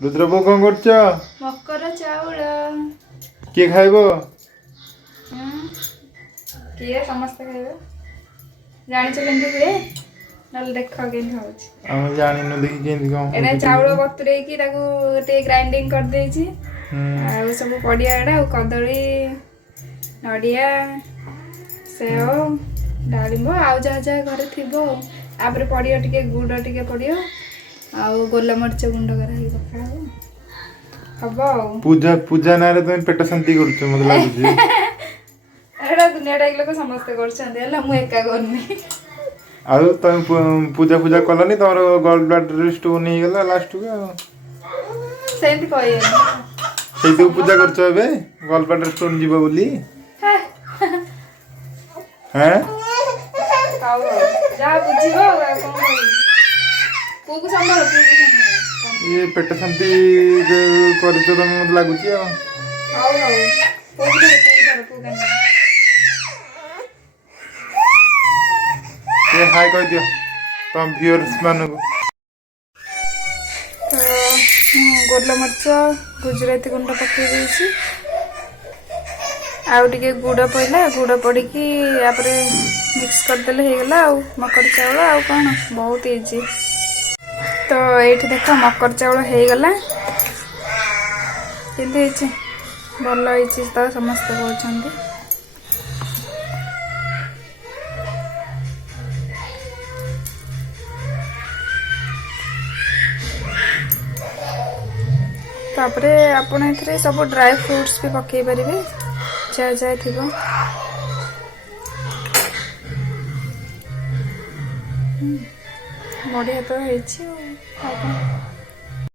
रुद्रबो कौन करछ? मकर चाउल किए खाइबो? किए समस्त खाइबे जानिछ केंति हुए नल देख केंति होछ हम जानिनु देखि केंति कोन एना चाउल बतुरे की ताको ते ग्राइंडिंग कर देछि आ सब पडियाडा कदली नडिया सेव डालिम आउ जहाँ जहाँ घरे थी आपर पड़ो टे गुड़ टे पड़ो आउ गोलमरीच गुंड कर हम पूजा पूजा ना रे तुम पेट शांति करछ मते लागुଛି एटा दुनिया टाइक लोक समस्त कर मु एका करनी आ तुम पूजा पूजा कलनी तमर गोल्ड ब्लड स्टोन ही गला लास्ट को सेंति कहि सेई तो पूजा करछ एबे गोल्ड ब्लड स्टोन जीव बोली हैं आउ जा बुझिबो कोन को संभाल ये पेट शांति करछ तुम मते लागुଛି आ हाउ हाउ को ये हाय कह दियो तुम व्यूअर्स मान को तो गोलमरीच गुजराती गुंड पकई देछि आउ टिके गुड़ पड़ला गुड़ पड़ी मिक्स करदेले हो गला आउ मकर चाउल आउ कौन बहुत इजी तो ये देख मकर चाउल हो गला केंति भल होइछि तो समस्त कहउछन्ती तापरे आपण एथरे सब ड्राई फ्रूट्स भी पकई परिबे जा जाए थी बढ़िया तो है।